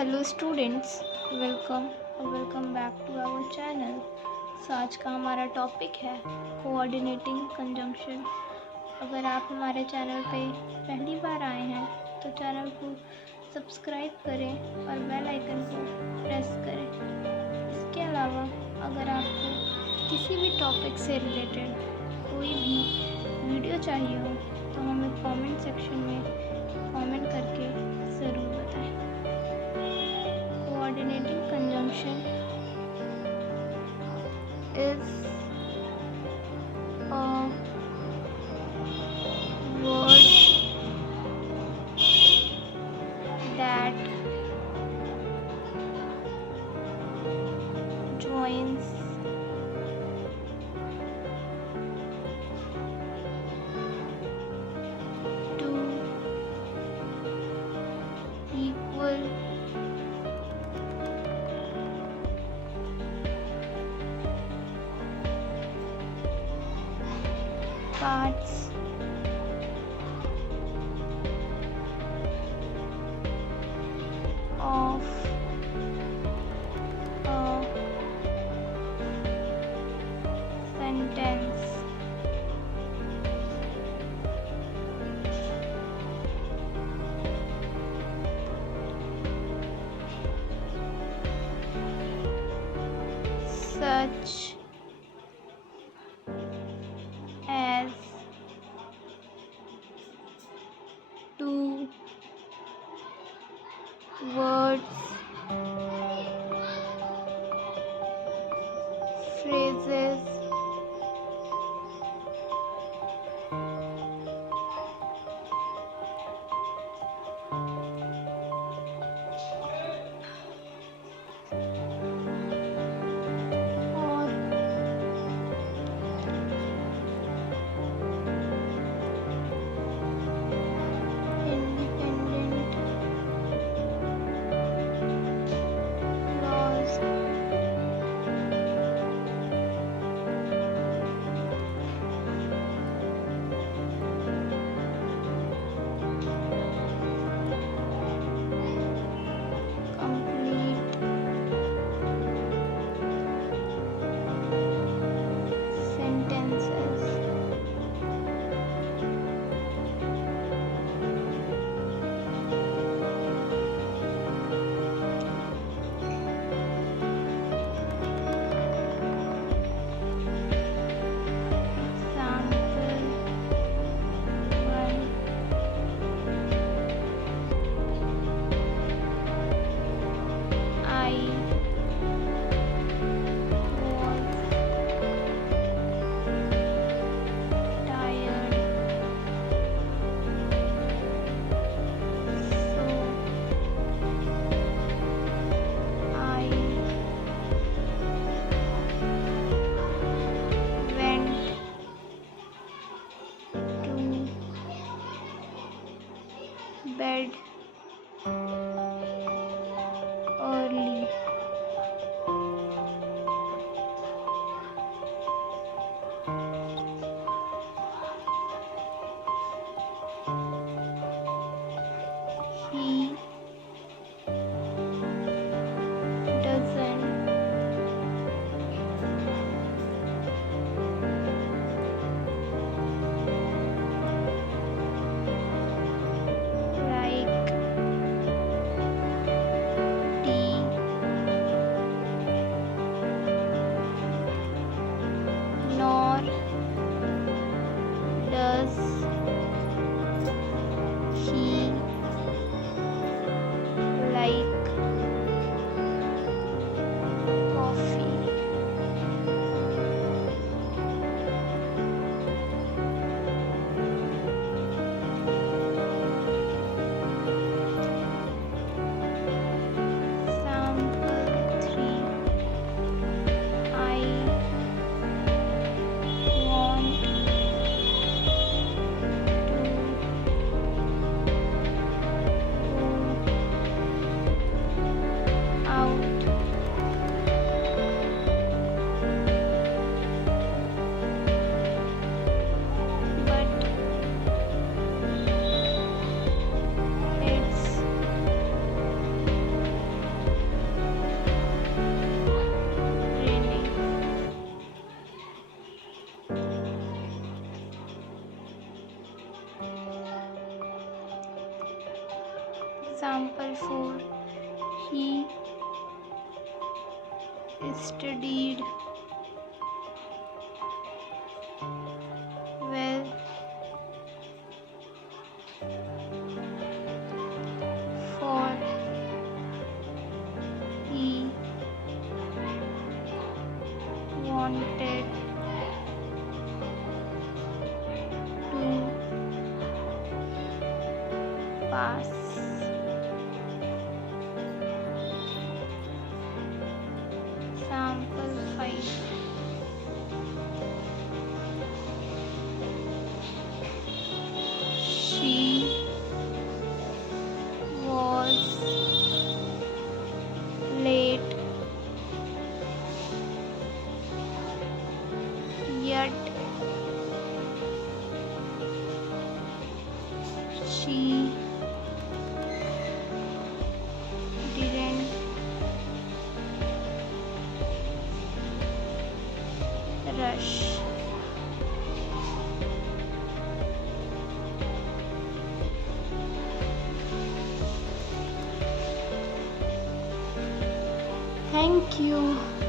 Hello students, welcome back to our channel. आज का हमारा टॉपिक है कोऑर्डिनेटिंग कंजंक्शन। अगर आप हमारे चैनल पे पहली बार आए हैं तो चैनल को सब्सक्राइब करें और बेल आइकन को प्रेस करें। इसके अलावा अगर आपको किसी भी टॉपिक से रिलेटेड कोई भी वीडियो चाहिए हो तो हमें कमेंट सेक्शन में कमेंट करके ज़रूर बताएं। Coordinating conjunction is a word that joins two equal parts of a sentence. Such as two words, phrases, or independent clause complete sentences. Example 1. I was tired, so I went to bed early. He doesn't like tea, nor does he Example 4. He studied well for he wanted to pass. Sample 5. She was late, yet she didn't rush. Thank you.